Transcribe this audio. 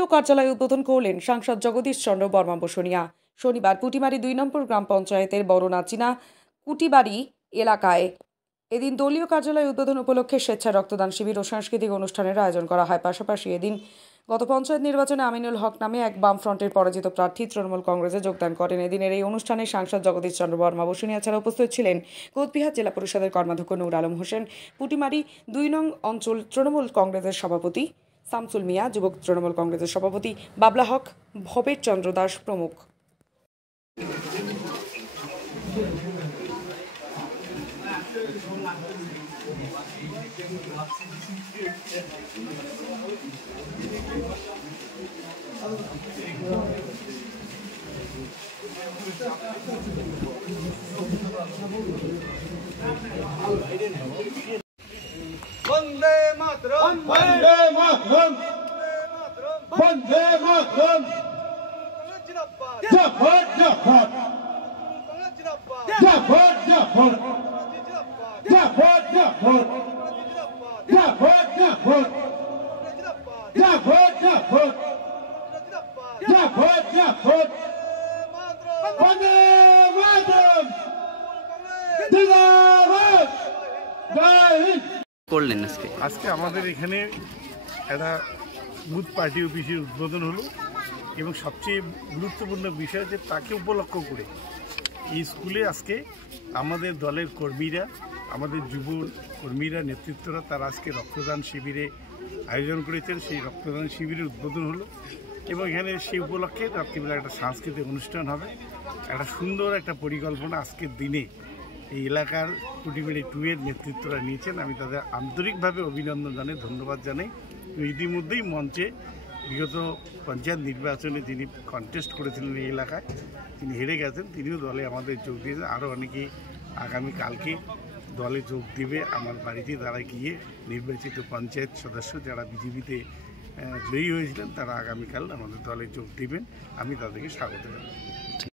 দলীয় কার্যালয় উদ্বোধন করলেন সাংসদ জগদীশ চন্দ্র বর্মা বসুনিয়া। শনিবার পুটিমারি 2 নম্বর গ্রাম পঞ্চায়েতের বড়নাচিনা কুটিবাড়ি এলাকায় এদিন দলীয় কার্যালয় উদ্বোধন উপলক্ষে স্বেচ্ছা রক্তদান শিবির ও সাংস্কৃতিক অনুষ্ঠানের আয়োজন করা হয়। পাশাপাশি এদিন গত পঞ্চায়েত নির্বাচনে আমিনুল হক নামে এক বামফ্রন্টের পরাজিত প্রার্থী তৃণমূল কংগ্রেসে যোগদান করেন। এদিনের এই অনুষ্ঠানে সাংসদ জগদীশ চন্দ্র বর্মা বসুনিয়া ছাড়া উপস্থিত ছিলেন কোচবিহার জেলা পরিষদের কর্মাধ্যক্ষ নূর আলম হোসেন, পুটিমারি 2 নং অঞ্চল তৃণমূল কংগ্রেসের সভাপতি শামসুল মিয়া, যুবক তৃণমূল কংগ্রেসের সভাপতি বাবলা হক, ভবের চন্দ্র দাস প্রমুখ। वंदे मातरम, वंदे मातरम, वंदे मातरम, जफर जफर, जफर जफर, जफर जफर, जफर जफर, जफर जफर, जफर जफर, वंदे मातरम, जिंदाबाद, जय हिंद। করলেন আজকে আমাদের এখানে একটা বুথ পার্টি অফিসের উদ্বোধন হলো এবং সবচেয়ে গুরুত্বপূর্ণ বিষয় যে তাকে উপলক্ষ করে এই স্কুলে আজকে আমাদের দলের কর্মীরা, আমাদের যুব কর্মীরা, নেতৃত্বরা তারা আজকে রক্তদান শিবিরে আয়োজন করেছেন। সেই রক্তদান শিবিরের উদ্বোধন হলো এবং এখানে সেই উপলক্ষে রাত্রিবেলা একটা সাংস্কৃতিক অনুষ্ঠান হবে। একটা সুন্দর একটা পরিকল্পনা আজকের দিনে এই এলাকার পুটিমারি 2 এর নেতৃত্বরা নিয়েছেন। আমি তাদের আন্তরিকভাবে অভিনন্দন জানাই, ধন্যবাদ জানাই। ইতিমধ্যেই মঞ্চে বিগত পঞ্চায়েত নির্বাচনে যিনি কন্টেস্ট করেছিলেন এই এলাকায়, তিনি হেরে গেছেন, তিনিও দলে আমাদের যোগ দিয়েছেন। আরও অনেকেই আগামীকালকে দলে যোগ দিবে। আমার বাড়িতে তারা গিয়ে নির্বাচিত পঞ্চায়েত সদস্য যারা বিজেপিতে জয়ী হয়েছিলেন তারা আগামীকাল আমাদের দলে যোগ দিবেন। আমি তাদেরকে স্বাগত জানাই।